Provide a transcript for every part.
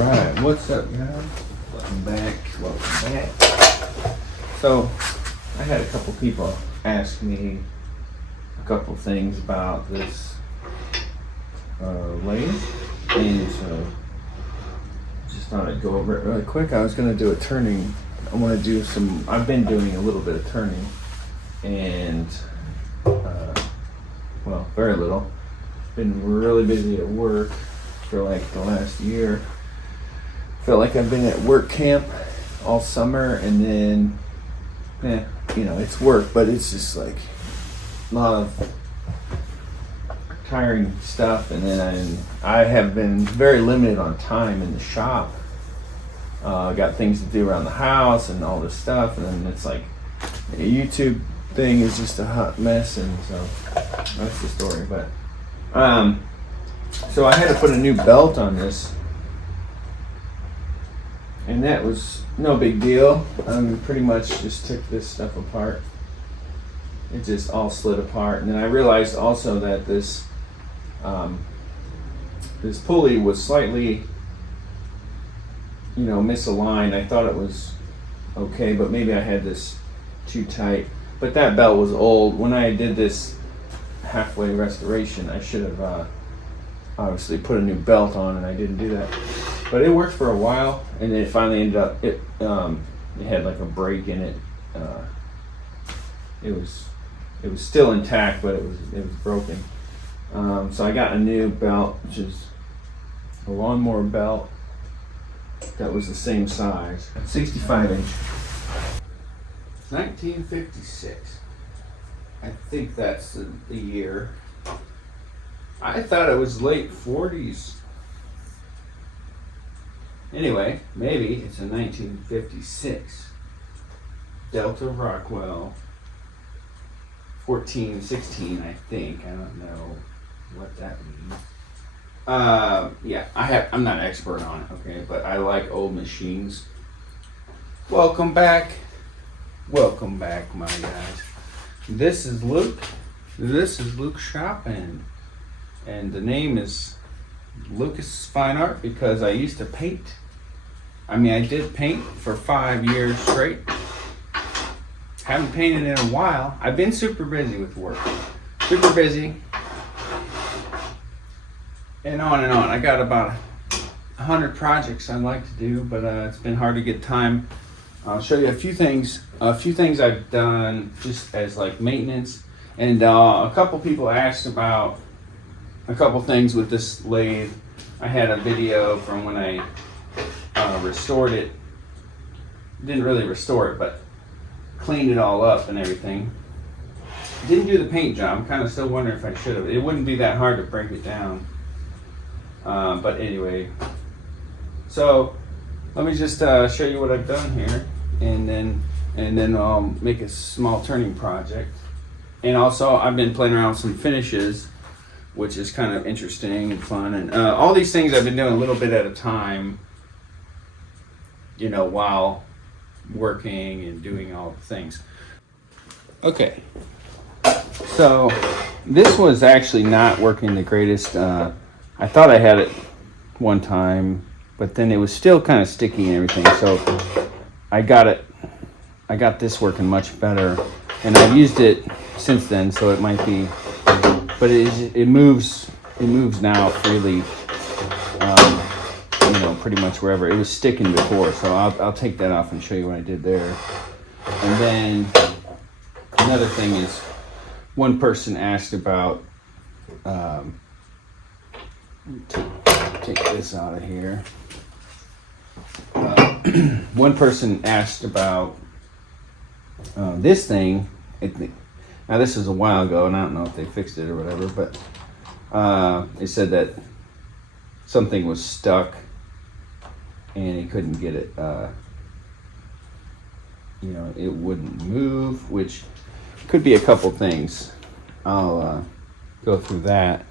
Alright, what's up guys? Welcome back, welcome back. So, I had a couple people ask me a couple things about this lathe, and so just thought I'd go over it really quick. I was going to do a turning. I want to do some, I've been doing a little bit of turning, and well, very little. Been really busy at work for like the last year. Felt like I've been at work camp all summer, and then you know, it's work, but it's just like a lot of tiring stuff. And then I have been very limited on time in the shop. Got things to do around the house and all this stuff, and then it's like a YouTube thing is just a hot mess, and so that's the story. But so I had to put a new belt on this, and that was no big deal. Pretty much just took this stuff apart. It just all slid apart, and then I realized also that this this pulley was slightly, you know, misaligned. I thought it was okay, but maybe I had this too tight. But that belt was old. When I did this halfway restoration, I should have obviously put a new belt on, and I didn't do that. But it worked for a while, and then it finally ended up, it had like a break in it. It was still intact, but it was broken. So I got a new belt, which is a lawnmower belt that was the same size, 65 inch. 1956. I think that's the year. I thought it was late 40s. Anyway, maybe it's a 1956 Delta Rockwell 1416, I think. I don't know what that means. Yeah, I'm not an expert on it, okay, but I like old machines. Welcome back, my guys. This is Luke. This is Luke's shop, and the name is Lucas Fine Art because I used to paint. I mean, I did paint for 5 years straight. Haven't painted in a while. I've been super busy with work. Super busy. And on and on. I got about 100 projects I'd like to do, but it's been hard to get time. I'll show you a few things I've done just as like maintenance. And a couple people asked about a couple things with this lathe. I had a video from when I restored it. Didn't really restore it, but cleaned it all up and everything. Didn't do the paint job. I'm kind of still wondering if I should have. It wouldn't be that hard to break it down. But anyway, so let me just show you what I've done here, and then I'll make a small turning project. And also, I've been playing around with some finishes, which is kind of interesting and fun. And all these things I've been doing a little bit at a time, you know, while working and doing all the things. Okay, so this was actually not working the greatest. I thought I had it one time, but then it was still kind of sticky and everything. So I got this working much better, and I've used it since then, so it might be, but it moves now freely, you know, pretty much wherever. It was sticking before, so I'll take that off and show you what I did there. And then another thing is, one person asked about, take this out of here. One person asked about this thing. Now this is a while ago, and I don't know if they fixed it or whatever, but they said that something was stuck and he couldn't get it, you know, it wouldn't move, which could be a couple things. I'll go through that.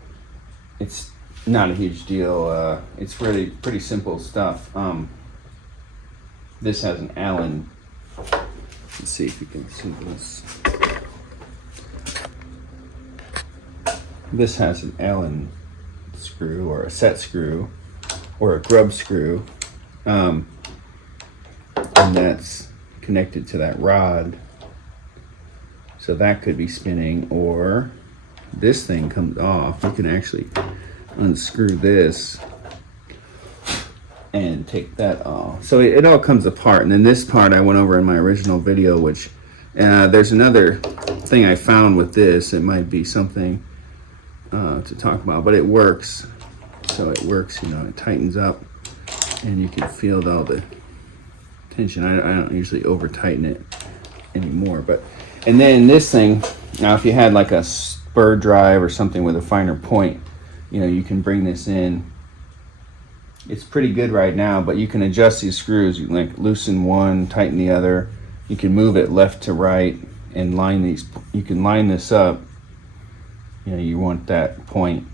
It's not a huge deal. It's really pretty simple stuff. This has an Allen. Let's see if you can see this. This has an Allen screw, or a set screw, or a grub screw. And that's connected to that rod. So that could be spinning, or this thing comes off. You can actually unscrew this and take that off. So it all comes apart. And then this part I went over in my original video, which there's another thing I found with this. It might be something to talk about, but it works. So it works, you know, it tightens up and you can feel all the tension. I don't usually over tighten it anymore, but and then this thing, now if you had like a spur drive or something with a finer point, you know, you can bring this in. It's pretty good right now, but you can adjust these screws. You can like loosen one, tighten the other. You can move it left to right and line these. You can line this up. You know, you want that point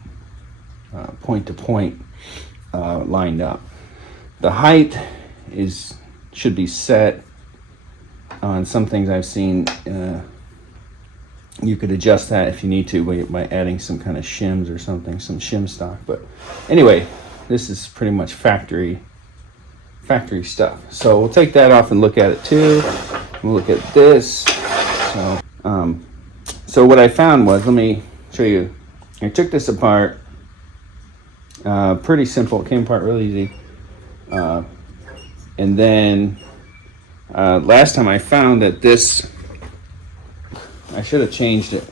to point lined up. The height should be set on some things I've seen. You could adjust that if you need to by adding some kind of shims or something, some shim stock. But anyway, this is pretty much factory stuff. So we'll take that off and look at it too. We'll look at this. So what I found was, let me show you. I took this apart. Pretty simple. It came apart really easy. And then last time I found that this, I should have changed it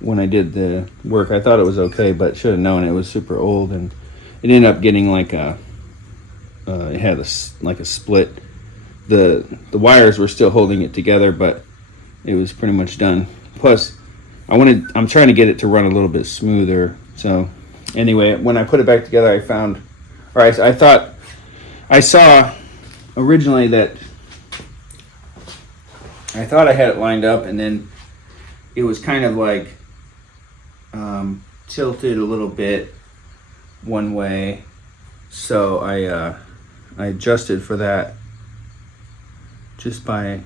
when I did the work. I thought it was okay, but should have known it was super old, and it ended up getting like it had like a split. The wires were still holding it together, but it was pretty much done. Plus, I'm trying to get it to run a little bit smoother. So anyway, when I put it back together, I thought I saw originally that I thought I had it lined up, and then it was kind of like tilted a little bit one way. So I adjusted for that just by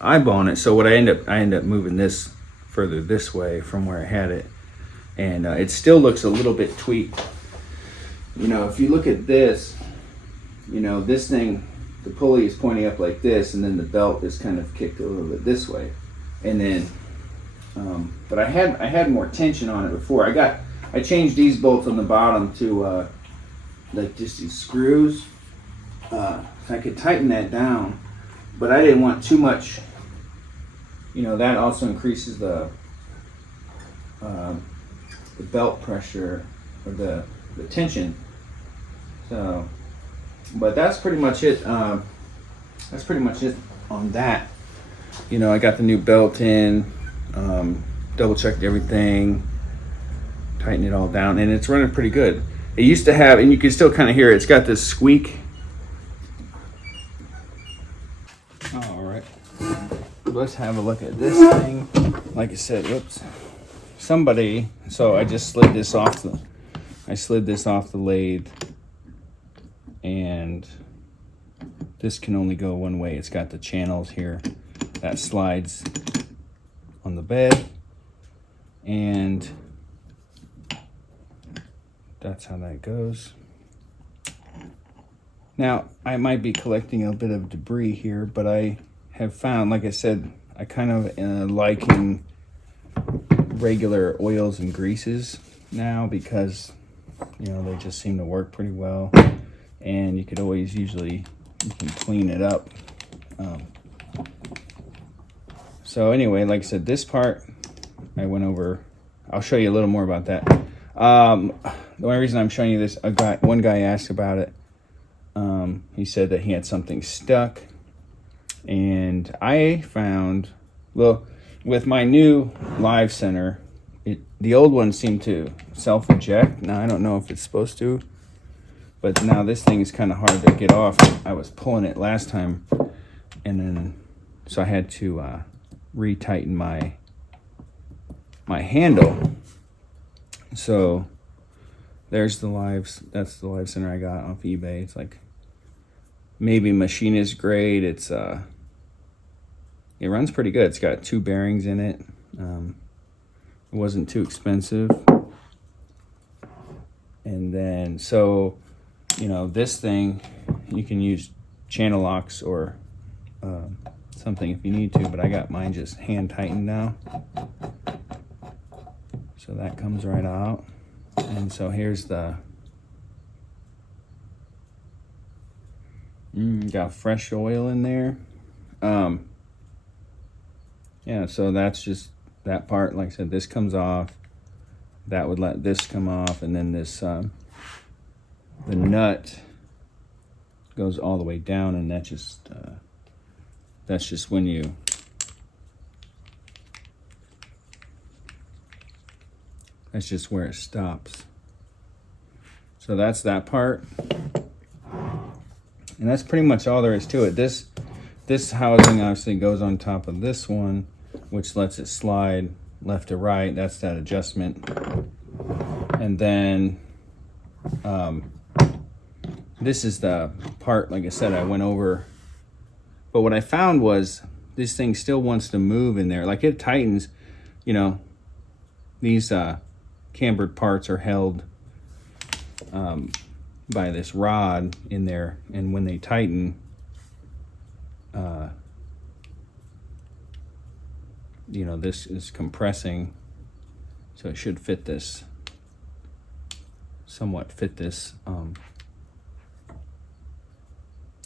eyeballing it. So what I end up moving this further this way from where I had it, and it still looks a little bit tweaked. You know, if you look at this, you know, this thing, the pulley is pointing up like this, and then the belt is kind of kicked a little bit this way. And then, but I had more tension on it before. I changed these bolts on the bottom to like just these screws. So I could tighten that down, but I didn't want too much. You know, that also increases the belt pressure or the tension. So, but that's pretty much it. That's pretty much it on that. You know, I got the new belt in, double checked everything, tightened it all down, and it's running pretty good. It used to have, and you can still kind of hear it, it's got this squeak. All right, let's have a look at this thing. Like I said, whoops. So I just slid this off the lathe, and this can only go one way. It's got the channels here that slides on the bed, and that's how that goes. Now, I might be collecting a bit of debris here, but I have found, like I said, I kind of liking regular oils and greases now because, you know, they just seem to work pretty well, and you could always you can clean it up. So anyway, like I said, this part I went over. I'll show you a little more about that. The only reason I'm showing you this, one guy asked about it. He said that he had something stuck, and I found, well, with my new live center, the old one seemed to self-eject. Now I don't know if it's supposed to, but now this thing is kind of hard to get off. I was pulling it last time, and then so I had to retighten my handle. So there's that's the live center I got off eBay. It's like maybe machinist grade. It runs pretty good. It's got 2 bearings in it. It wasn't too expensive. And then, so, you know, this thing, you can use channel locks or something if you need to, but I got mine just hand tightened now. So that comes right out. And so here's the, got fresh oil in there. Yeah, so that's just that part. Like I said, this comes off. That would let this come off, and then this, the nut goes all the way down, and that's just when you, that's just where it stops. So that's that part. And that's pretty much all there is to it. This housing obviously goes on top of this one, which lets it slide left to right. That's that adjustment. And then this is the part, like I said, I went over. But what I found was this thing still wants to move in there. Like it tightens, you know, these cambered parts are held by this rod in there, and when they tighten, you know, this is compressing, so it should fit this, somewhat fit this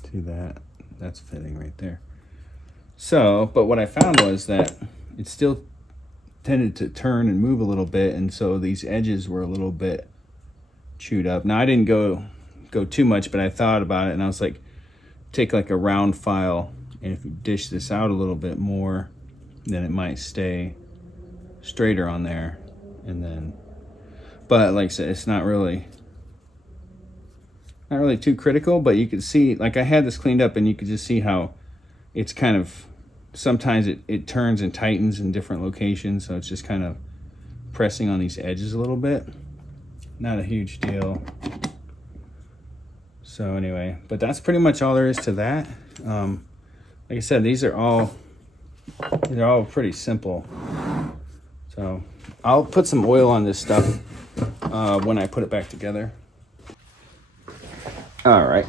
to that. That's fitting right there. So, but what I found was that it still tended to turn and move a little bit, and so these edges were a little bit chewed up. Now I didn't go too much, but I thought about it, and I was like, take like a round file, and if you dish this out a little bit more, then it might stay straighter on there. And then, but like I said, it's not really too critical, but you can see, like I had this cleaned up, and you could just see how it's kind of, sometimes it turns and tightens in different locations, so it's just kind of pressing on these edges a little bit. Not a huge deal. So anyway, but that's pretty much all there is to that. Like I said, these are all pretty simple. So I'll put some oil on this stuff when I put it back together. All right.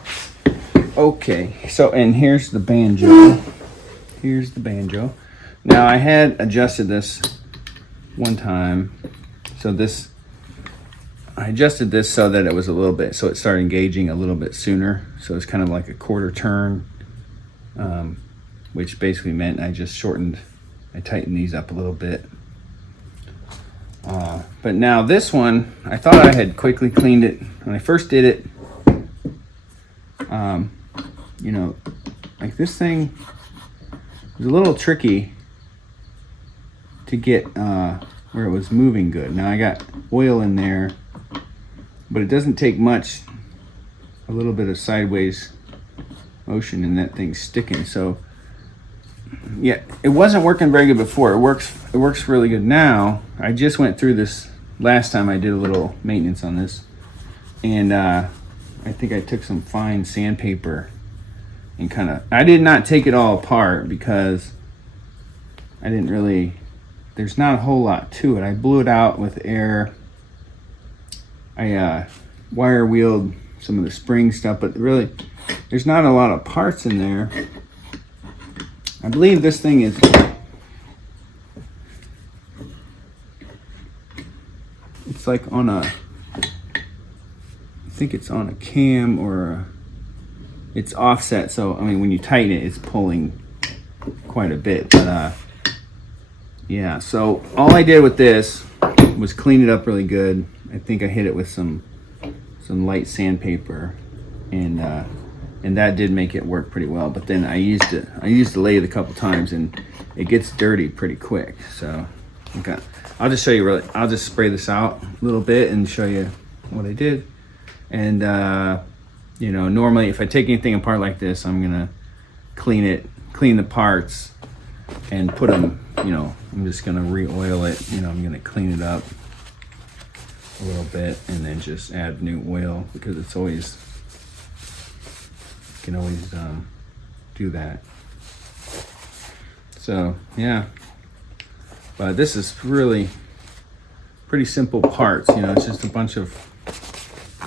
Okay. So, and here's the banjo. Here's the banjo. Now I had adjusted this one time. So this, I adjusted this so that it was a little bit, so it started engaging a little bit sooner. So it's kind of like a quarter turn, which basically meant I just shortened, I tightened these up a little bit. But now this one, I thought I had quickly cleaned it. When I first did it, you know, like this thing was a little tricky to get where it was moving good. Now I got oil in there, but it doesn't take much, a little bit of sideways motion and that thing's sticking. So yeah, it wasn't working very good before. It works really good now. I just went through this last time I did a little maintenance on this, and I think I took some fine sandpaper and kind of, I did not take it all apart because I didn't really, there's not a whole lot to it. I blew it out with air. I wire wheeled some of the spring stuff, but really there's not a lot of parts in there. I believe this thing is, it's like on a, I think it's on a cam or it's offset. So, I mean, when you tighten it, it's pulling quite a bit, but yeah. So all I did with this was clean it up really good. I think I hit it with some light sandpaper, and that did make it work pretty well. But then I used the lathe a couple times, and it gets dirty pretty quick. So okay, I'll just show you really. I'll just spray this out a little bit and show you what I did. And you know, normally if I take anything apart like this, I'm gonna clean the parts, and put them. You know, I'm just gonna re-oil it. You know, I'm gonna clean it up a little bit, and then just add new oil, because it's always, you can always do that. So yeah, but this is really pretty simple parts. You know, it's just a bunch of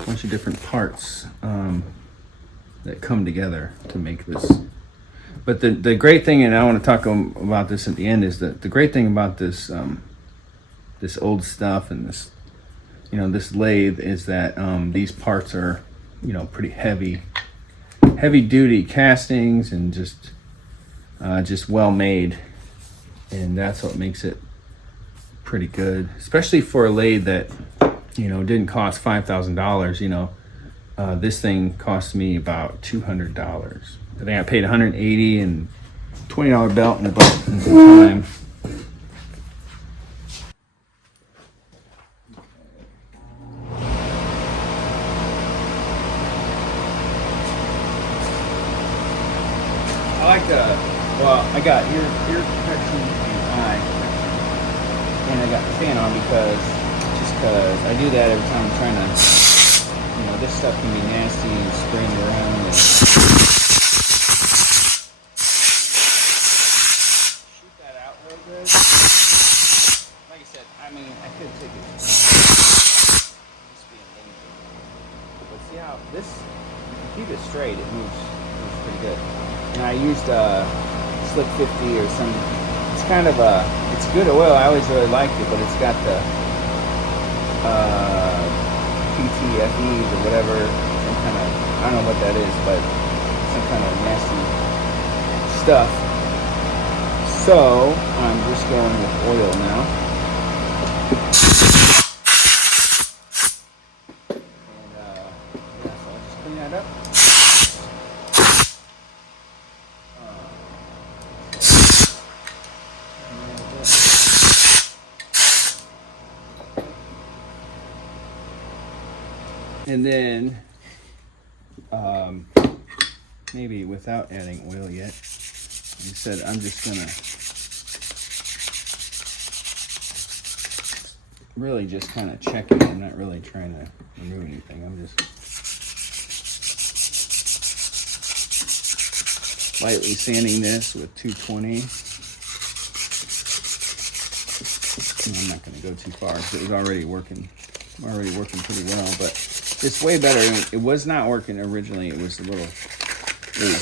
bunch of different parts that come together to make this. But the great thing, and I want to talk about this at the end, is that the great thing about this this old stuff and this, you know, this lathe is that these parts are, you know, pretty heavy duty castings and just well made, and that's what makes it pretty good, especially for a lathe that, you know, didn't cost $5,000. You know, this thing cost me about $200. I think I paid $180 and $20 belt and some time. I like well, I got ear protection and eye protection, and I got the fan on because I do that every time I'm trying to, you know, this stuff can be nasty and spraying around. And shoot that out real good. Like I said, I mean, I could take it just being lazy, but see how this, if you keep it straight, it moves pretty good. And I used Slick 50 or some. It's kind of it's good oil. I always really liked it, but it's got the PTFEs or whatever. Some kind of, I don't know what that is, but some kind of nasty stuff. So I'm just going with oil now. And yeah, so I'll just clean that up. And then, maybe without adding oil yet, you said I'm just gonna really just kind of check it. I'm not really trying to remove anything. I'm just lightly sanding this with 220. I'm not gonna go too far because it was already working pretty well, but it's way better. It was not working originally. It was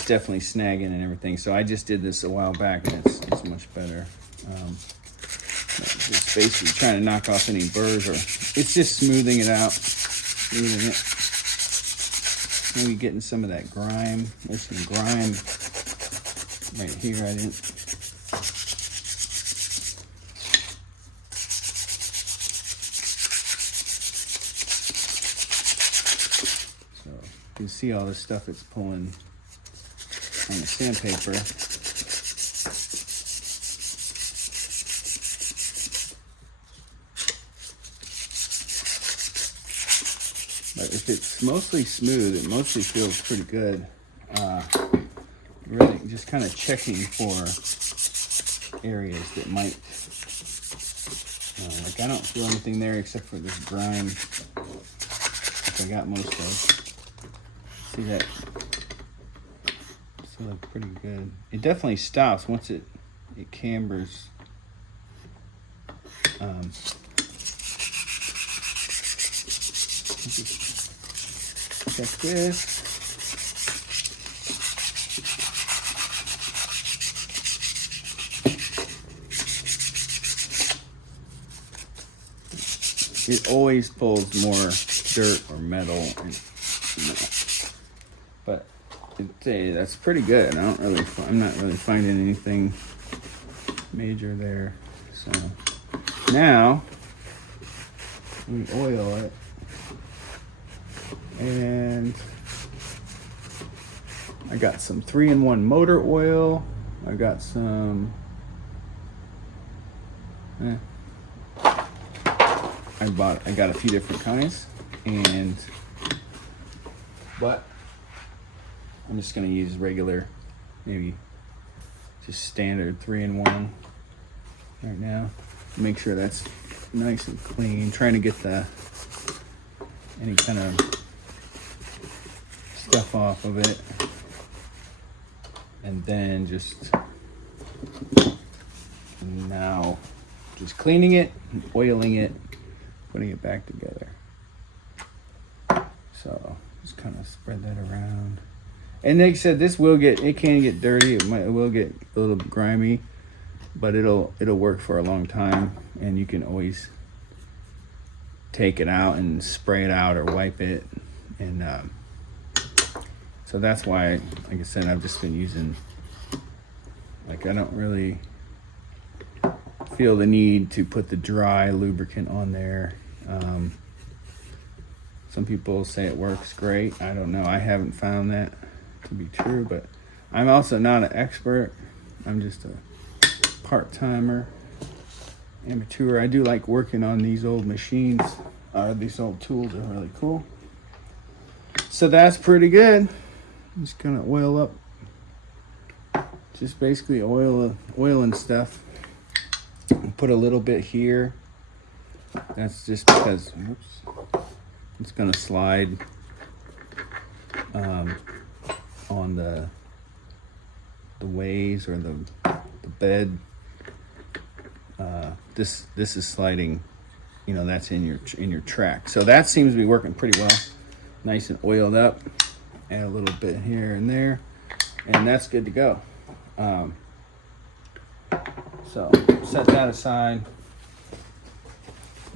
definitely snagging and everything. So I just did this a while back, and it's much better. Just basically trying to knock off any burrs, or it's just smoothing it out, maybe getting some of that grime. There's some grime right here. I didn't. You can see all this stuff it's pulling on the sandpaper. But if it's mostly smooth, it mostly feels pretty good. Really just kind of checking for areas that might, like I don't feel anything there except for this grime, which I got most of. See that? Still look pretty good. It definitely stops once it cambers. Check this. It always pulls more dirt or metal, and, you know. But that's pretty good. I'm not really finding anything major there. So now we oil it, and I got some 3-in-1 motor oil. I got some. I got a few different kinds, but I'm just gonna use regular, maybe just standard 3-in-1 right now. Make sure that's nice and clean. Trying to get any kind of stuff off of it, and then now just cleaning it and oiling it, putting it back together. So just kind of spread that around. And like I said, it can get dirty. It will get a little grimy, but it'll work for a long time, and you can always take it out and spray it out or wipe it. And so that's why, like I said, I've just been using, like, I don't really feel the need to put the dry lubricant on there. Some people say it works great. I don't know. I haven't found that to be true, but I'm also not an expert. I'm just a part-timer, amateur. I do like working on these old machines. These old tools are really cool. So that's pretty good. I'm just gonna oil up. Just basically oil and stuff. Put a little bit here. That's just because, it's gonna slide on the ways or the bed. This is sliding, that's in your track. So that seems to be working pretty well. Nice and oiled up. Add a little bit here and there, and that's good to go. So set that aside.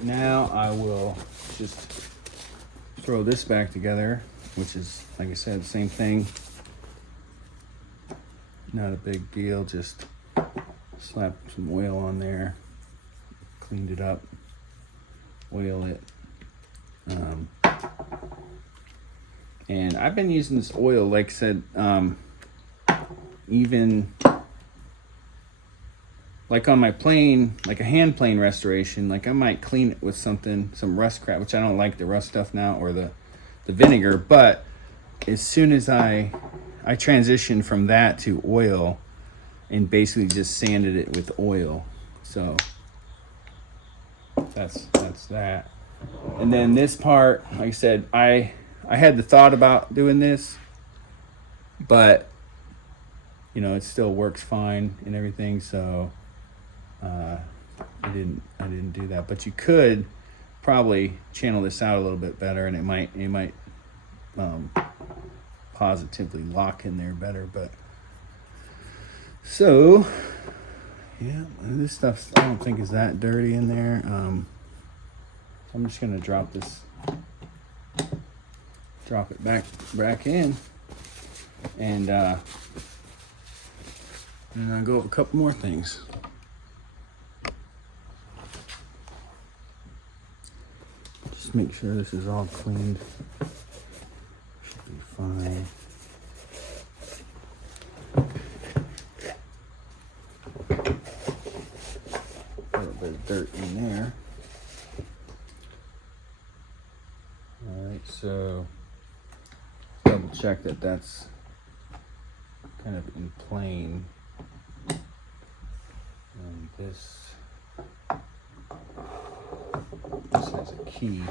Now I will just throw this back together, which is, like I said, same thing. Not a big deal, just slap some oil on there, cleaned it up, oil it. And I've been using this oil, like I said, even like on my plane, like a hand plane restoration, like I might clean it with some rust crap, which I don't like the rust stuff now, or the vinegar. But as soon as I transitioned from that to oil, and basically just sanded it with oil. So that's that. And then this part, like I said, I had the thought about doing this, but it still works fine and everything. So I didn't do that. But you could probably channel this out a little bit better, and it might positively lock in there better. But so yeah, this stuff I don't think is that dirty in there. I'm just gonna drop it back in, and then I'll go over a couple more things. Just make sure this is all cleaned. Should be fine. A little bit of dirt in there. Alright, so double check that that's kind of in plane. And this has a key.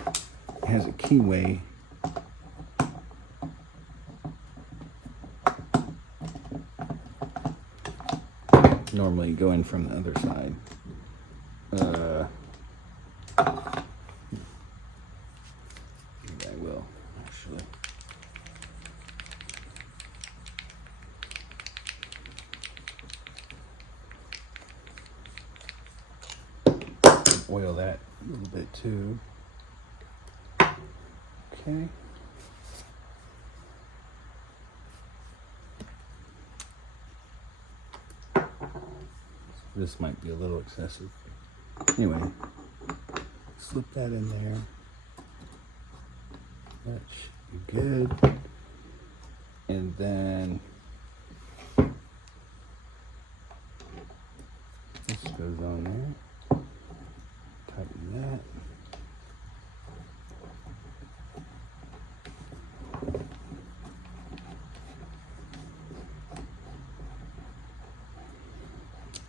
It has a keyway. Normally go in from the other side. Maybe I will actually. Oil that a little bit too. Okay. This might be a little excessive. Anyway, slip that in there. That should be good. And then this goes on there. Tighten that.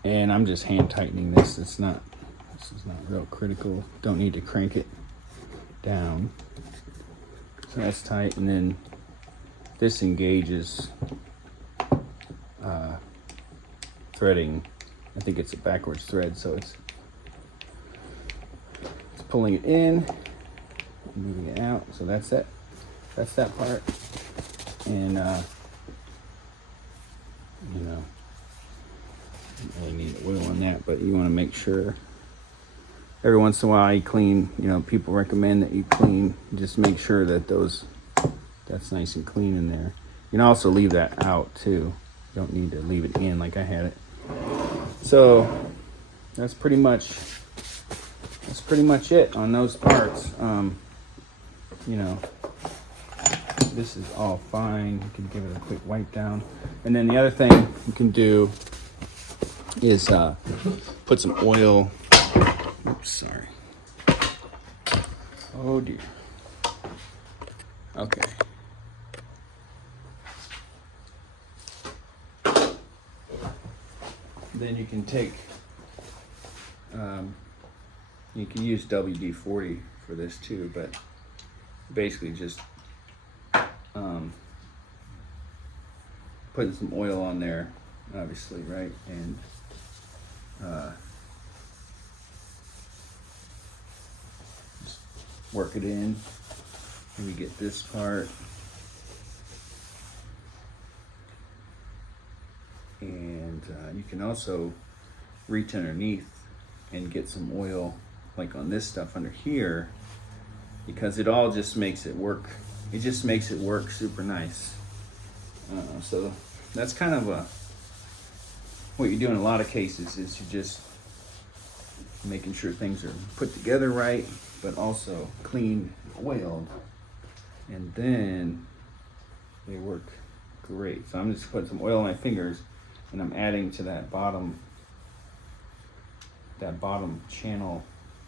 And I'm just hand tightening this. This is not real critical. Don't need to crank it down. So that's tight. And then this engages threading. I think it's a backwards thread, so it's pulling it in, moving it out. So that's That's that part. And you know, you don't really need oil on that, but you want to make sure every once in a while you clean. You know, people recommend that you clean. Just make sure that that's nice and clean in there. You can also leave that out too. You don't need to leave it in like I had it. So that's pretty much it on those parts. You know, this is all fine. You can give it a quick wipe down. And then the other thing you can do is put some oil. Oops, sorry. Oh dear. Okay. Then you can take, you can use WD-40 for this too, but basically just putting some oil on there, obviously, right? And just work it in. Maybe get this part. And you can also reach underneath and get some oil like on this stuff under here, because it all just makes it work. It just makes it work super nice. So that's kind of what you do in a lot of cases, is you just making sure things are put together right, but also clean, oiled, and then they work great. So I'm just putting some oil on my fingers, and I'm adding to that bottom channel,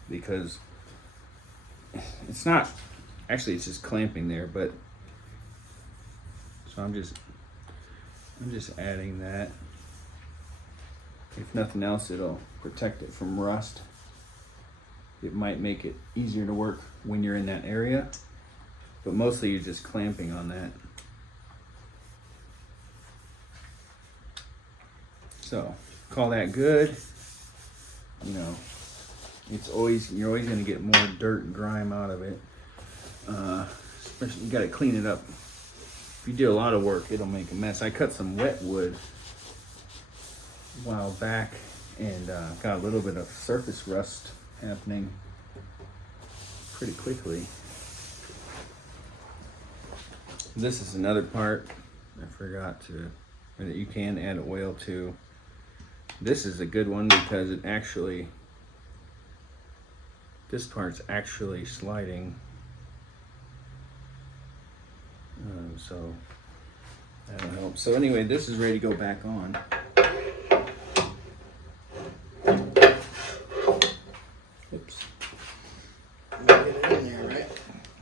because it's not actually, it's just clamping there, but so I'm just adding that. If nothing else, it'll protect it from rust. It might make it easier to work when you're in that area, but mostly you're just clamping on that. So call that good. You know, you're always going to get more dirt and grime out of it. Especially, you got to clean it up. If you do a lot of work, it'll make a mess. I cut some wet wood a while back and got a little bit of surface rust happening pretty quickly. This is another part I forgot to, that you can add oil to. This is a good one because it actually, this part's actually sliding. So that'll help. So anyway, this is ready to go back on. Oops. Get it in there, right?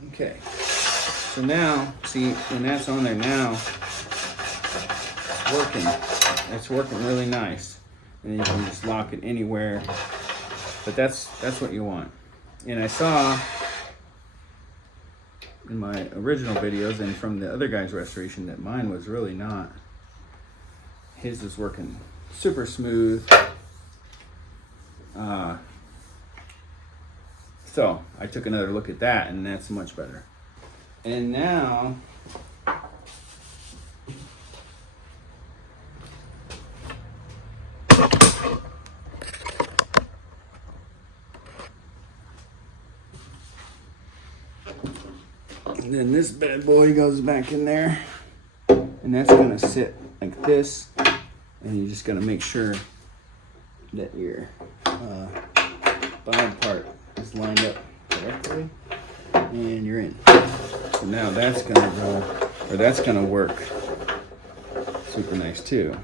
Okay. So now, see, when that's on there now, it's working. It's working really nice. And you can just lock it anywhere. But that's what you want. And I saw in my original videos and from the other guy's restoration that mine was really not. His was working super smooth. So I took another look at that, and that's much better. And now and then this bad boy goes back in there, and that's gonna sit like this, and you just gotta make sure that your bottom part is lined up correctly, and you're in. So now that's gonna go, or that's gonna work super nice too.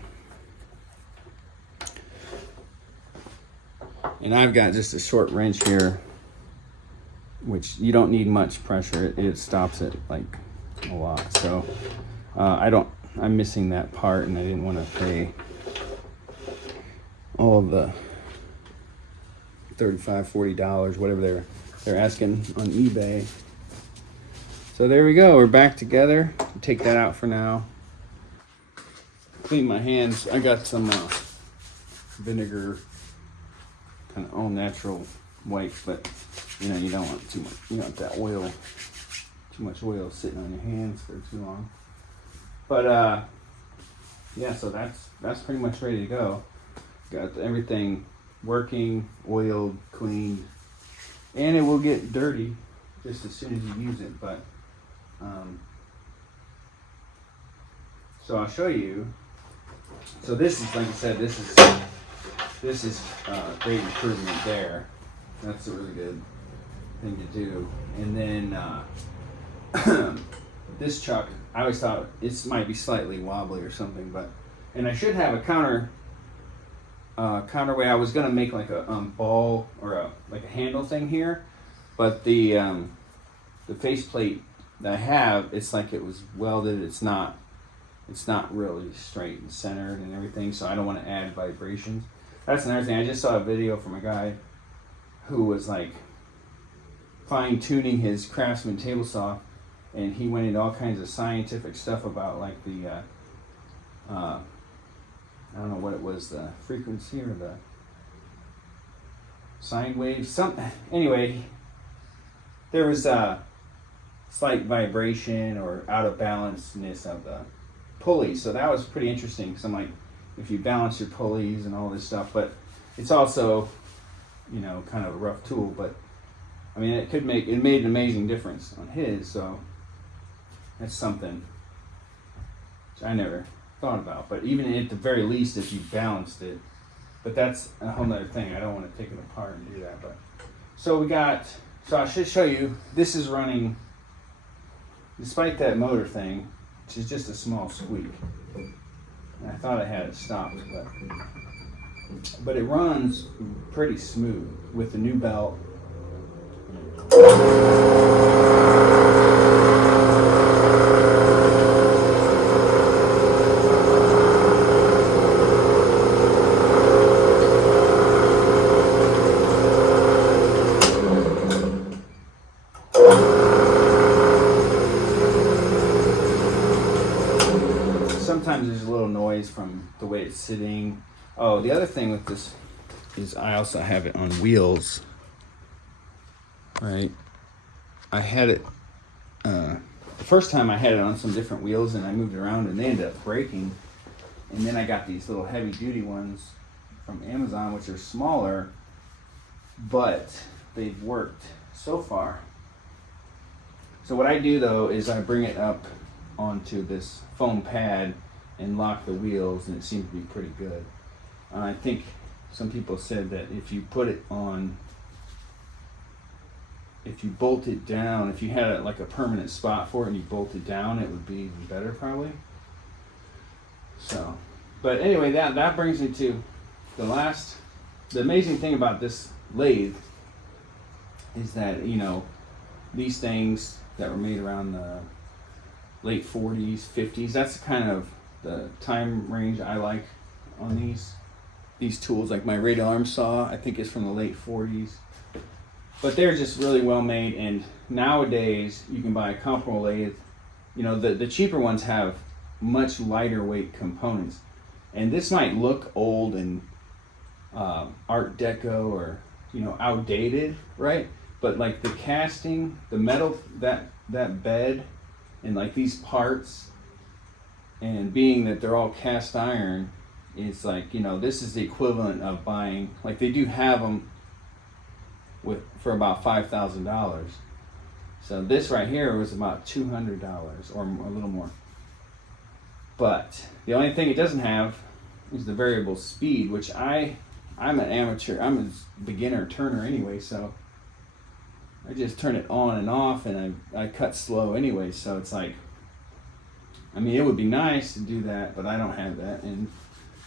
And I've got just a short wrench here, which you don't need much pressure. It stops it like a lot. So I'm missing that part, and I didn't want to pay all the $35, $40, whatever they're asking on eBay. So there we go. We're back together. Take that out for now. Clean my hands. I got some vinegar, kind of all natural wipes, but you know, you don't want too much. You don't want that oil too much oil sitting on your hands for too long. But yeah, so that's pretty much ready to go. Got everything working, oiled, cleaned, and it will get dirty just as soon as you use it. But so I'll show you. So this is, like I said, this is great improvement there. That's a really good thing to do. And then this chuck, I always thought it might be slightly wobbly or something, and I should have a counterweight. I was gonna make like a ball or like a handle thing here, but the faceplate that I have, it's like it was welded. It's not really straight and centered and everything, so I don't want to add vibrations. That's another thing. I just saw a video from a guy who was like fine-tuning his Craftsman table saw, and he went into all kinds of scientific stuff about like the I don't know what it was, the frequency or the sine wave, anyway, there was a slight vibration or out of balanceness of the pulleys. So that was pretty interesting, because I'm like, if you balance your pulleys and all this stuff, but it's also, you know, kind of a rough tool, but I mean, it made an amazing difference on his, so that's something which I never thought about. But even at the very least, if you balanced it, but that's a whole nother thing. I don't want to take it apart and do that. But so I should show you, this is running, despite that motor thing, which is just a small squeak. And I thought I had it stopped, but it runs pretty smooth with the new belt. Sometimes there's a little noise from the way it's sitting. Oh, the other thing with this is I also have it on wheels. Right, I had it the first time I had it on some different wheels, and I moved around and they ended up breaking. And then I got these little heavy duty ones from Amazon, which are smaller, but they've worked so far. So what I do though is I bring it up onto this foam pad and lock the wheels, and it seems to be pretty good. I think some people said that if you put it on, if you bolt it down, if you had like a permanent spot for it and you bolt it down, it would be even better probably. So, but anyway, that brings me to the amazing thing about this lathe is that, you know, these things that were made around the late 40s, 50s, that's kind of the time range I like on these tools. Like my radial arm saw, I think is from the late 40s. But they're just really well made, and nowadays you can buy a comparable lathe. You know, the cheaper ones have much lighter weight components, and this might look old and Art Deco or, you know, outdated, right? But like the casting, the metal, that bed, and like these parts, and being that they're all cast iron, it's like, you know, this is the equivalent of buying, like they do have them for about $5,000. So this right here was about $200 or a little more. But the only thing it doesn't have is the variable speed, which I'm an amateur, I'm a beginner turner anyway, so I just turn it on and off, and I cut slow anyway, so it's like, I mean, it would be nice to do that, but I don't have that. And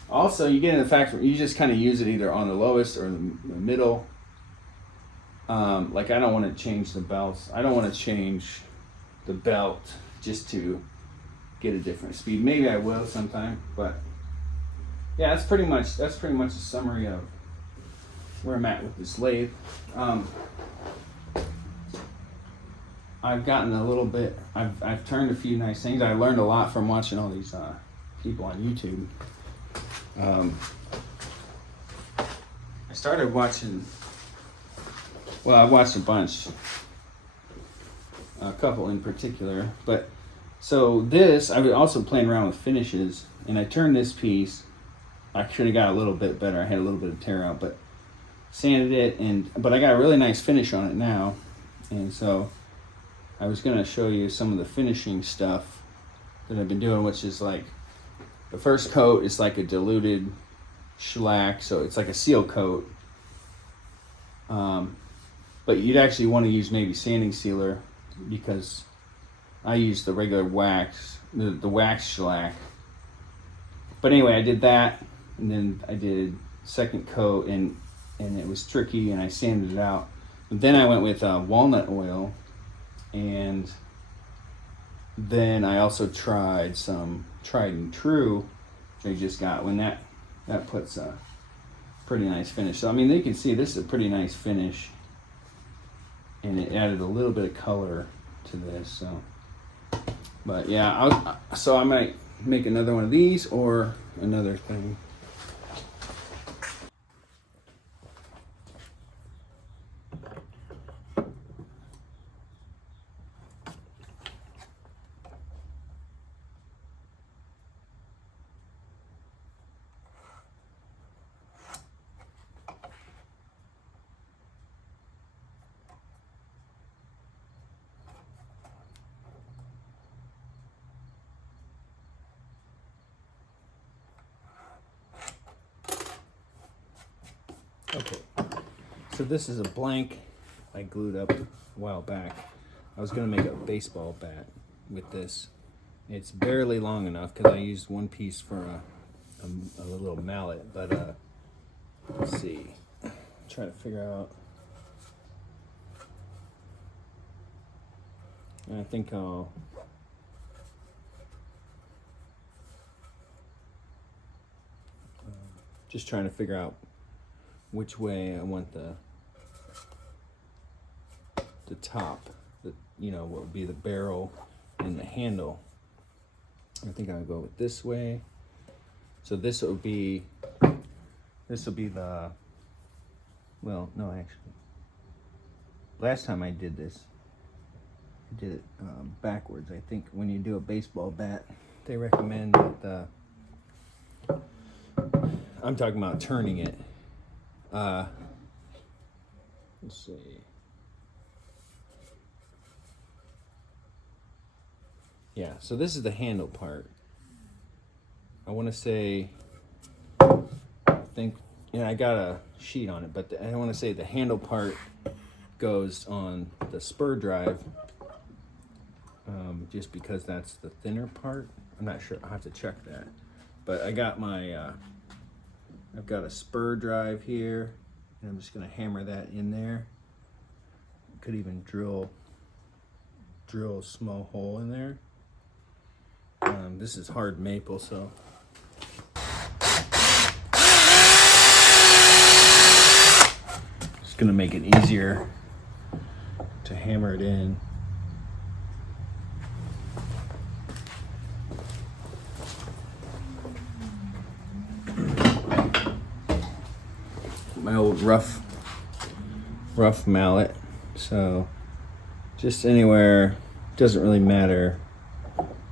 also you get in the fact where you just kind of use it either on the lowest or the middle. Like I don't want to change the belts. I don't want to change the belt just to get a different speed. Maybe I will sometime, but yeah, that's pretty much a summary of where I'm at with this lathe. I've gotten a little bit, I've turned a few nice things. I learned a lot from watching all these people on YouTube. I started watching, well, I watched a bunch. a couple in particular. But so this, I was also playing around with finishes, and I turned this piece. I should have got a little bit better. I had a little bit of tear out, but sanded it, but I got a really nice finish on it now. And so I was going to show you some of the finishing stuff that I've been doing, which is like the first coat is like a diluted shellac, so it's like a seal coat. But you'd actually want to use maybe sanding sealer, because I use the regular wax, the wax shellac. But anyway, I did that, and then I did second coat, and it was tricky, and I sanded it out. But then I went with walnut oil, and then I also tried some tried and true, which I just got. When that puts a pretty nice finish. So I mean, you can see this is a pretty nice finish, and it added a little bit of color to this. So, but yeah, so I might make another one of these or another thing. Okay, so this is a blank I glued up a while back. I was going to make a baseball bat with this. It's barely long enough because I used one piece for a little mallet, but let's see. Try to figure out. I think I'll just trying to figure out which way I want the top, what would be the barrel and the handle. I think I'll go with this way. So this will be the, well, no, actually, last time I did this, I did it backwards. I think when you do a baseball bat, they recommend that I'm talking about turning it. Let's see. Yeah, so this is the handle part. I want to say, I think, I got a sheet on it, but I want to say the handle part goes on the spur drive, just because that's the thinner part. I'm not sure, I'll have to check that. But I got my, I've got a spur drive here, and I'm just going to hammer that in there. Could even drill a small hole in there. This is hard maple, so just going to make it easier to hammer it in. My old rough mallet, so just anywhere, doesn't really matter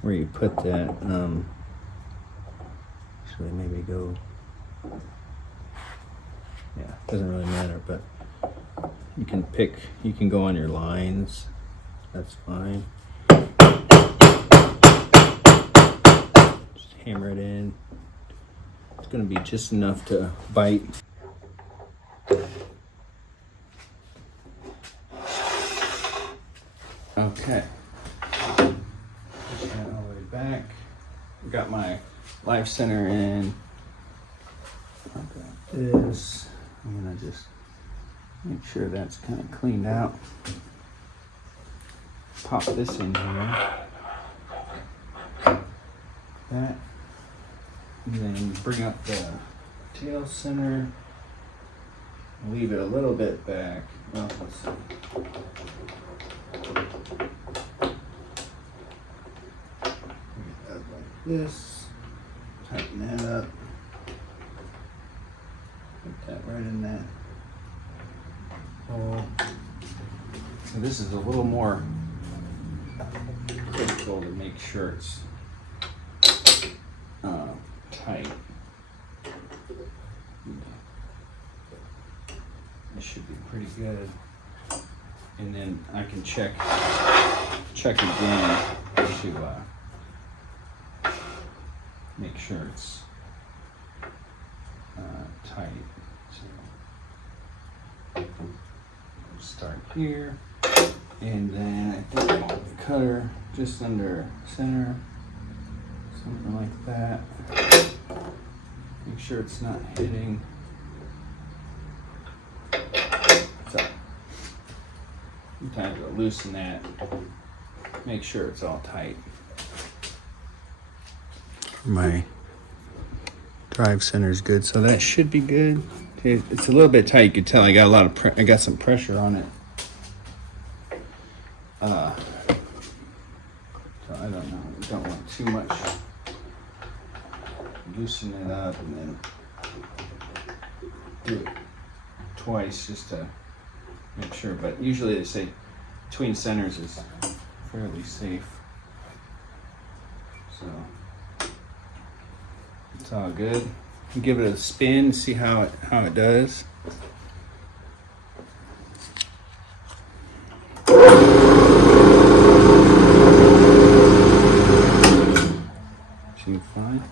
where you put that. Actually, maybe go, yeah, doesn't really matter, but you can go on your lines, that's fine. Just hammer it in. It's going to be just enough to bite. Okay, push that all the way back. Got my life center in. I've got this. I'm gonna just make sure that's kind of cleaned out. Pop this in here. That. And then bring up the tail center. Leave it a little bit back. Well, let's see. Like this. Tighten that up. Put that right in that hole. So this is a little more critical to make sure it's tight. It should be pretty good. And then I can check again to make sure it's tight. So start here, and then I think the cutter just under center, something like that. Make sure it's not hitting. So sometimes I'll loosen that. Make sure it's all tight. My drive center is good, so that should be good. It's a little bit tight. You can tell I got a lot of I got some pressure on it. So I don't know. I don't want too much. Loosen it up and then do it twice just to make sure. But usually they say between centers is fairly safe. So it's all good. Give it a spin, see how it does. Seems fine.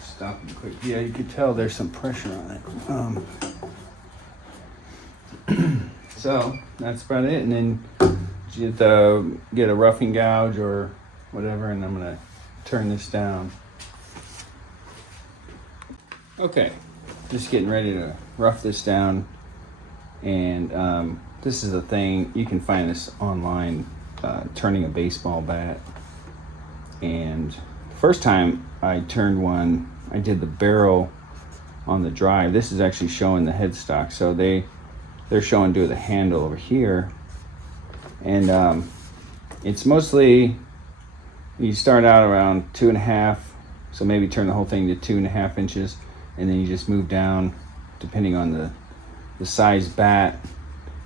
Stop it quick. Yeah, you can tell there's some pressure on it. So that's about it. And then you get a roughing gouge or whatever, and I'm gonna turn this down. Okay, just getting ready to rough this down, and this is a thing, you can find this online, turning a baseball bat. And the first time I turned one, I did the barrel on the drive. This is actually showing the headstock, so they're showing do the handle over here, and it's mostly, you start out around 2.5, so maybe turn the whole thing to 2.5 inches. And then you just move down depending on the size bat.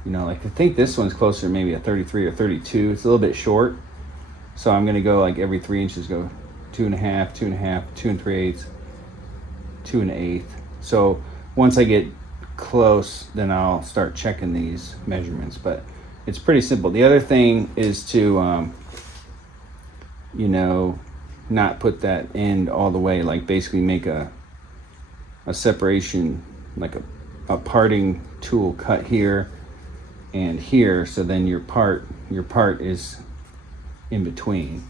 You know, like I think this one's closer to maybe a 33 or 32. It's a little bit short. So I'm gonna go like every 3 inches, go 2.5, 2.5, 2 3/8, 2 1/8. So once I get close, then I'll start checking these measurements. But it's pretty simple. The other thing is to, you know, not put that end all the way, like basically make a separation, like a parting tool cut here and here, so then your part is in between.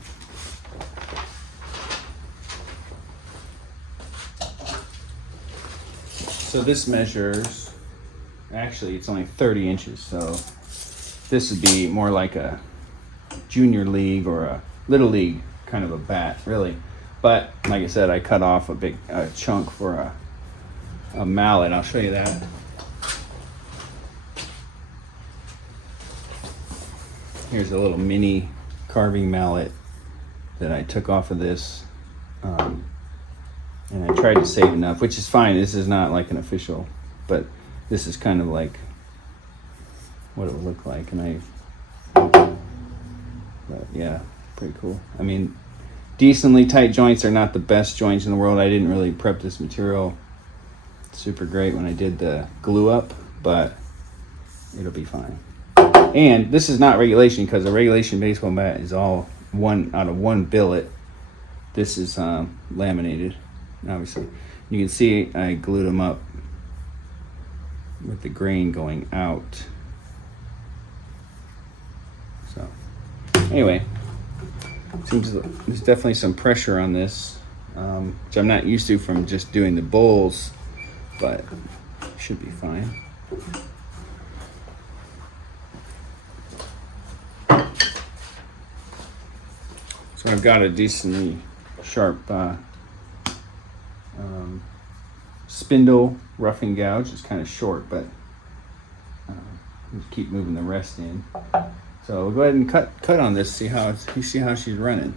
So this measures, actually it's only 30 inches, so this would be more like a junior league or a little league kind of a bat, really. But like I said, I cut off a big chunk for a mallet. I'll show you that. Here's a little mini carving mallet that I took off of this, and I tried to save enough, which is fine. This is not like an official, but this is kind of like what it would look like. And but yeah, pretty cool. I mean, decently tight joints are not the best joints in the world. I didn't really prep this material super great when I did the glue up, but it'll be fine. And this is not regulation, because a regulation baseball bat is all one out of one billet. This is laminated, obviously. You can see I glued them up with the grain going out. So anyway, seems there's definitely some pressure on this, which I'm not used to from just doing the bowls, but should be fine. So I've got a decently sharp spindle roughing gouge. It's kind of short, but just keep moving the rest in. So we'll go ahead and cut on this. See how she's running.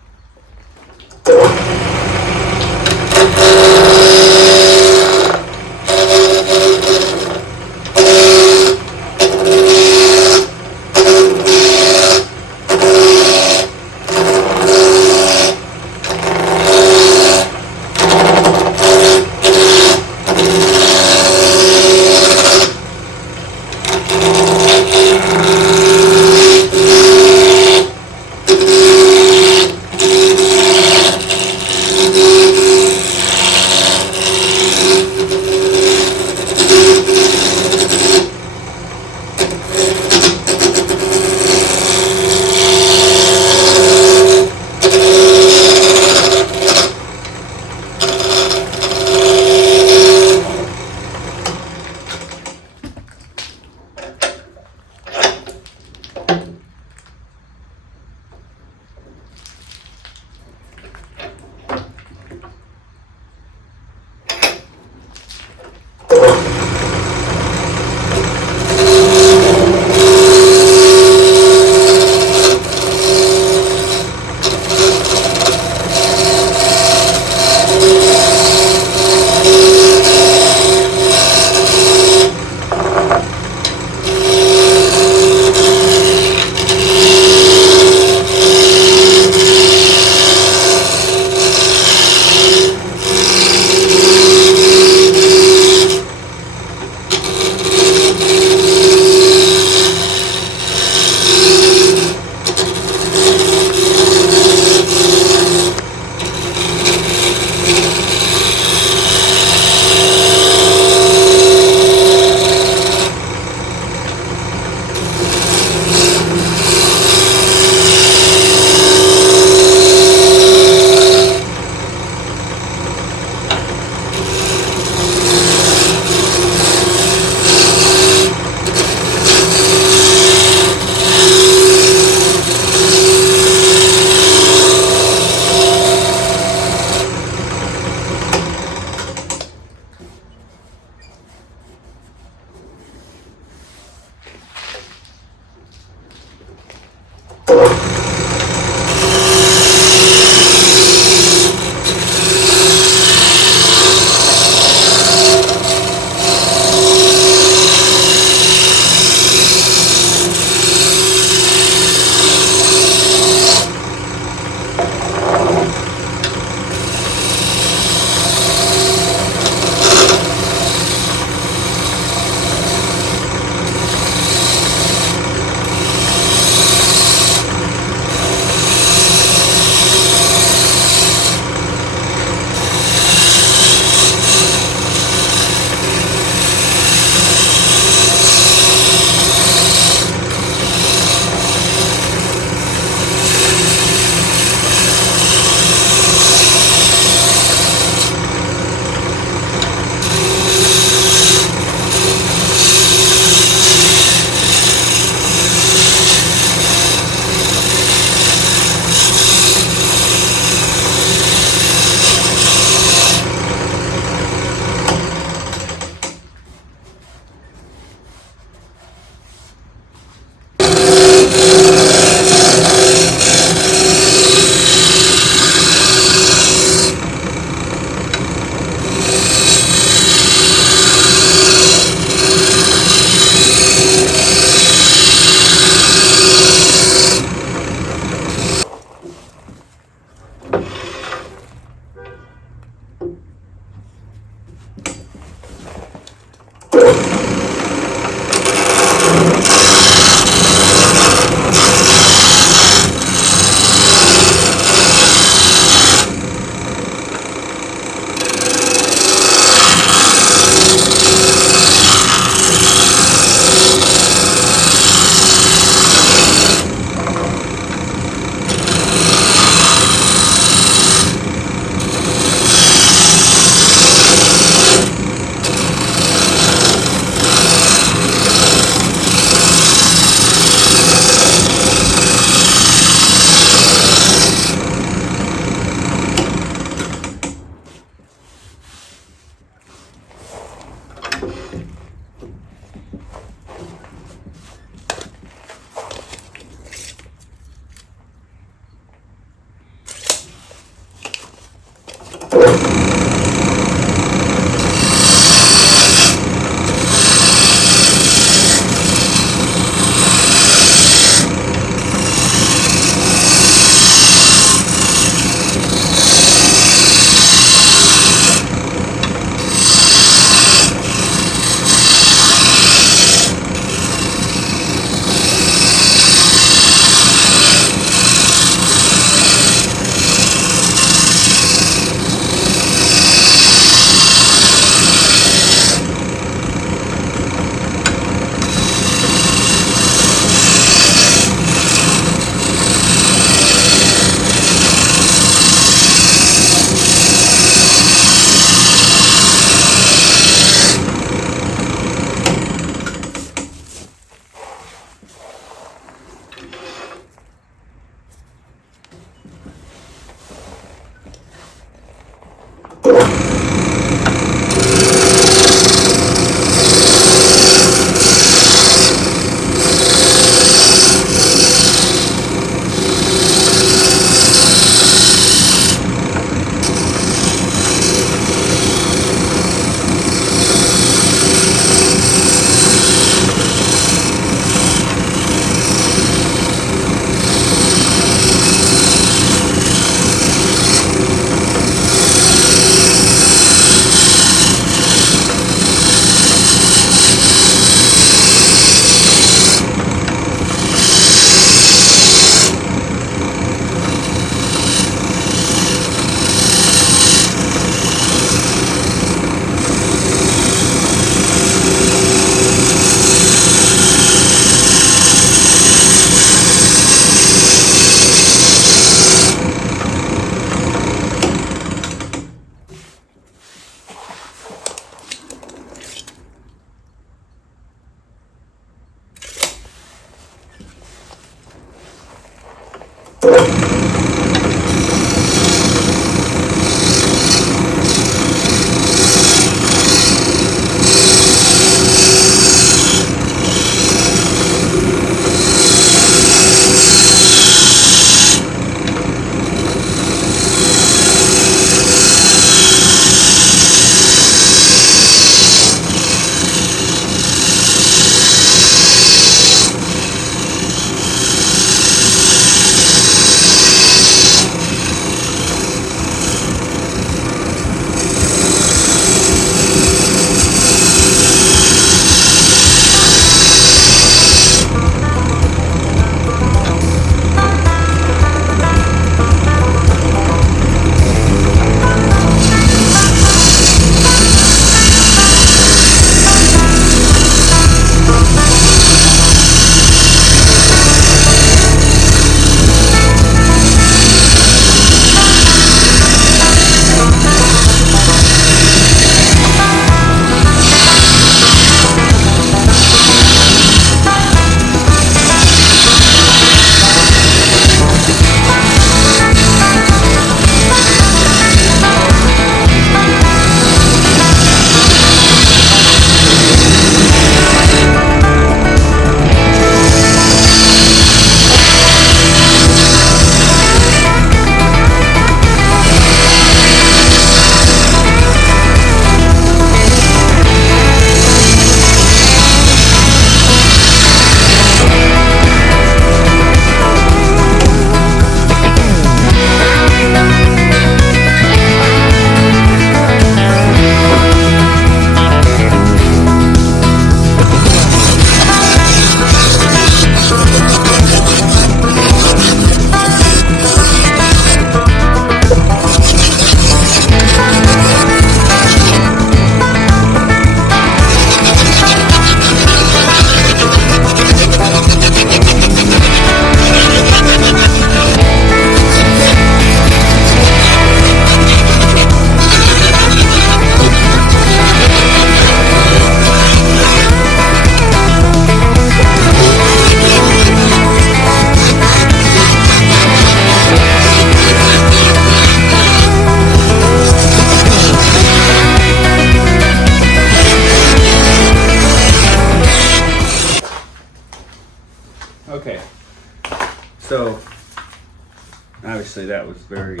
obviously that was very,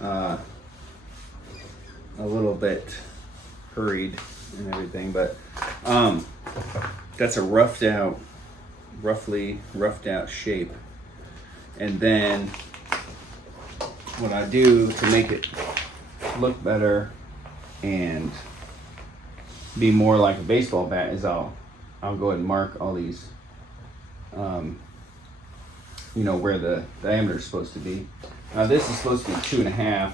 a little bit hurried and everything, but that's a roughly roughed out shape. And then what I do to make it look better and be more like a baseball bat is I'll go ahead and mark all these, where the diameter is supposed to be. Now this is supposed to be 2.5.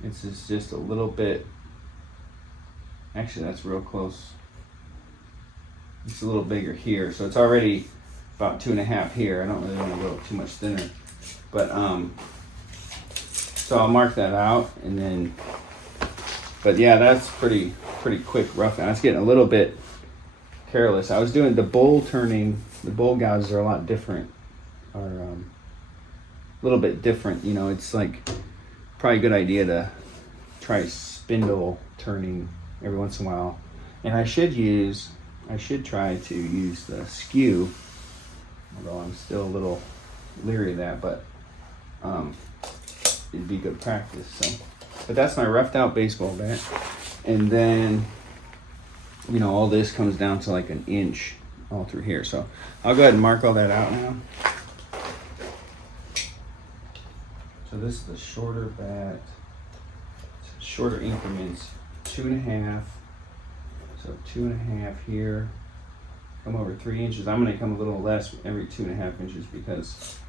This is just a little bit, actually that's real close. It's a little bigger here, so it's already about 2.5 here. I don't really want to go too much thinner, but so I'll mark that out, and then, but yeah, that's pretty quick rough. And I was getting a little bit careless. I was doing the bowl turning. The bowl gouges are a lot different, or a little bit different. It's like probably a good idea to try spindle turning every once in a while. And I should try to use the skew, although I'm still a little leery of that, but it'd be good practice. So, but that's my roughed out baseball bat. And then, all this comes down to like 1 inch all through here. So I'll go ahead and mark all that out now. So this is the shorter bat, shorter increments, 2.5. So 2.5 here, come over 3 inches. I'm gonna come a little less every 2.5 inches because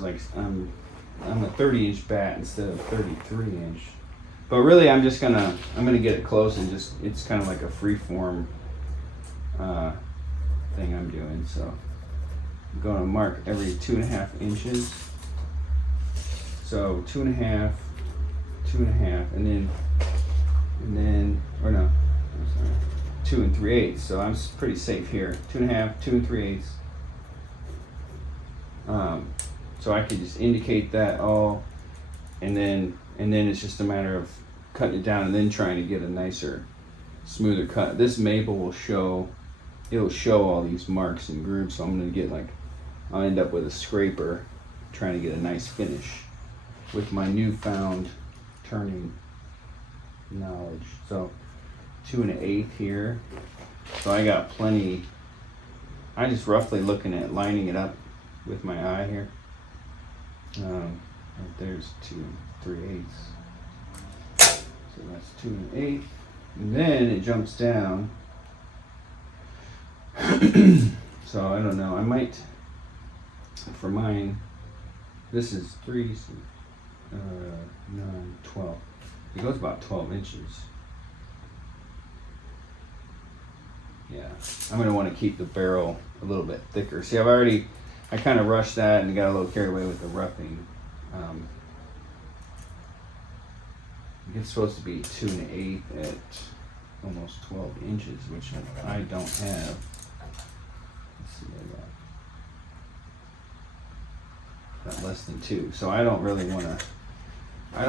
like I'm a 30-inch bat instead of 33-inch. But really, I'm gonna get it close and it's kind of like a free form thing I'm doing. So I'm gonna mark every 2.5 inches. So 2.5, 2.5, and then, or no, I'm sorry, 2 3/8. So I'm pretty safe here. 2.5, 2 3/8. So I could just indicate that all, and then it's just a matter of cutting it down and then trying to get a nicer, smoother cut. This maple will show all these marks and grooves. So I'm gonna I'll end up with a scraper, trying to get a nice finish with my newfound turning knowledge. So 2 1/8 here. So I got plenty. I'm just roughly looking at lining it up with my eye here. There's 2 3/8. So that's 2 1/8. And then it jumps down. So I don't know. I might, for mine, this is 3, 9, 12. It goes about 12 inches. Yeah, I'm gonna want to keep the barrel a little bit thicker. See, I kind of rushed that and got a little carried away with the roughing. It's supposed to be 2 1/8 at almost 12 inches, which I don't have. Let's see, I got less than 2, so I don't really want to. I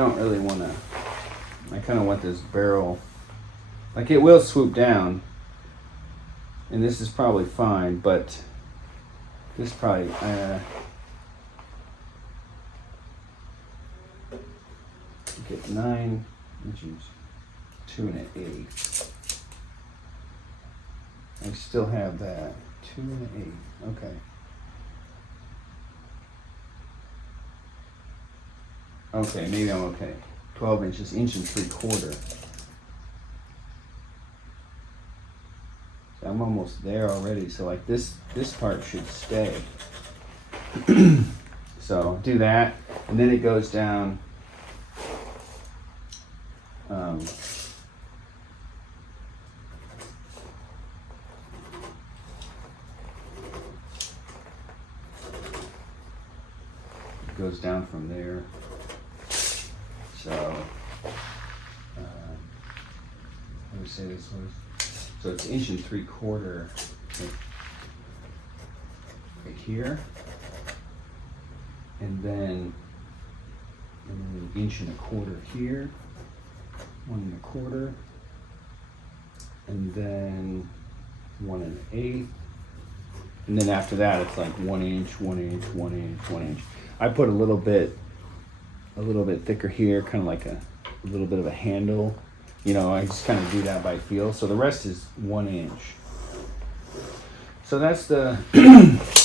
kind of want this barrel, like it will swoop down, and this is probably fine, but this probably, get 9 inches, 2 1/8. I still have that, 2 1/8, okay. Okay, maybe I'm okay. 12 inches, 1 3/4. So I'm almost there already. So like this part should stay. So do that, and then it goes down. It goes down from there. So, let me say this was, so it's 1 3/4 right here, and then 1 1/4 here, 1 1/4, and then 1 1/8, And then after that, it's like 1 inch, 1 inch, 1 inch, 1 inch. I put a little bit thicker here, kind of like a little bit of a handle. You know, I just kind of do that by feel. So the rest is 1 inch. So that's the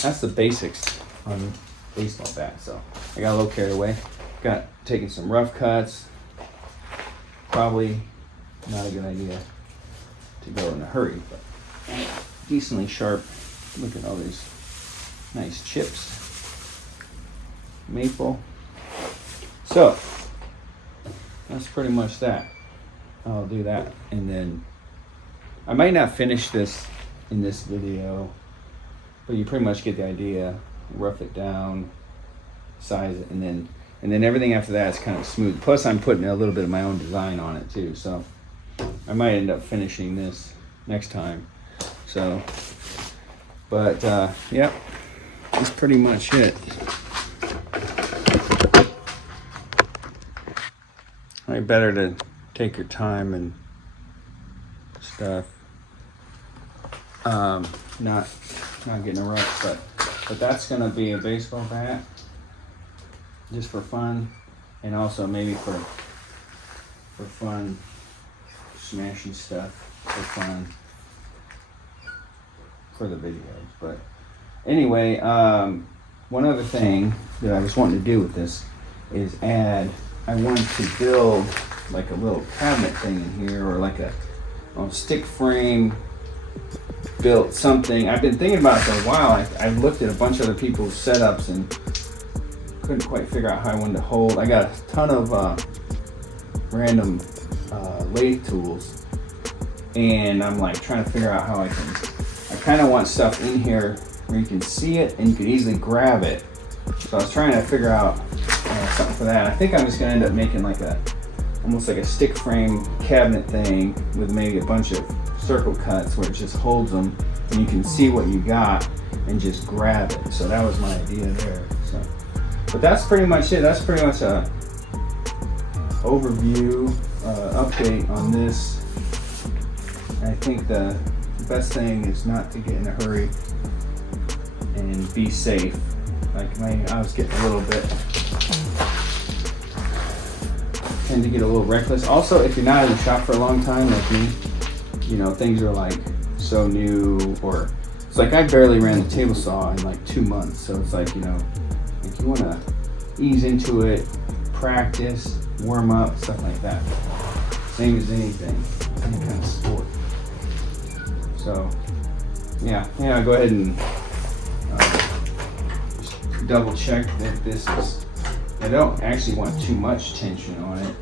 that's the basics on baseball bat. So I got a little carried away. Got taking some rough cuts. Probably not a good idea to go in a hurry, but decently sharp. Look at all these nice chips. Maple. So that's pretty much that. I'll do that, and then I might not finish this in this video, but you pretty much get the idea. Rough it down, size it, and then everything after that is kind of smooth. Plus I'm putting a little bit of my own design on it too, so I might end up finishing this next time. So, but yep, that's pretty much it. Probably better to take your time and stuff. Not getting a rush, but that's gonna be a baseball bat, just for fun, and also maybe for fun, smashing stuff for fun for the videos. But anyway, one other thing that I was wanting to do with this is I wanted to build like a little cabinet thing in here, or like a stick frame built something. I've been thinking about it for a while. I've looked at a bunch of other people's setups and couldn't quite figure out how I wanted to hold. I got a ton of random lathe tools, and I'm like trying to figure out how I kind of want stuff in here where you can see it and you can easily grab it. So I was trying to figure out something for that. I think I'm just gonna end up making like almost like a stick frame cabinet thing with maybe a bunch of circle cuts where it just holds them and you can see what you got and just grab it. So that was my idea there. So, but that's pretty much it. That's pretty much a overview, update on this. I think the best thing is not to get in a hurry and be safe. Like I was getting a little bit, tend to get a little reckless. Also, if you're not in the shop for a long time like me, you know, things are like so new, or it's like I barely ran the table saw in like 2 months. So it's like, you know, if you want to ease into it, practice, warm up, stuff like that. Same as anything, any kind of sport. So yeah, go ahead and just double check that this is, I don't actually want too much tension on it.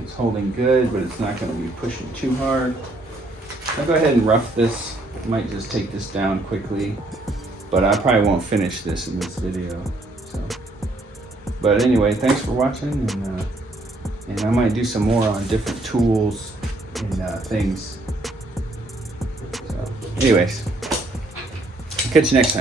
It's holding good, but it's not going to be pushing too hard. I'll go ahead and rough this. I might just take this down quickly, but I probably won't finish this in this video. So, but anyway, thanks for watching, and I might do some more on different tools and things. So, anyways, catch you next time.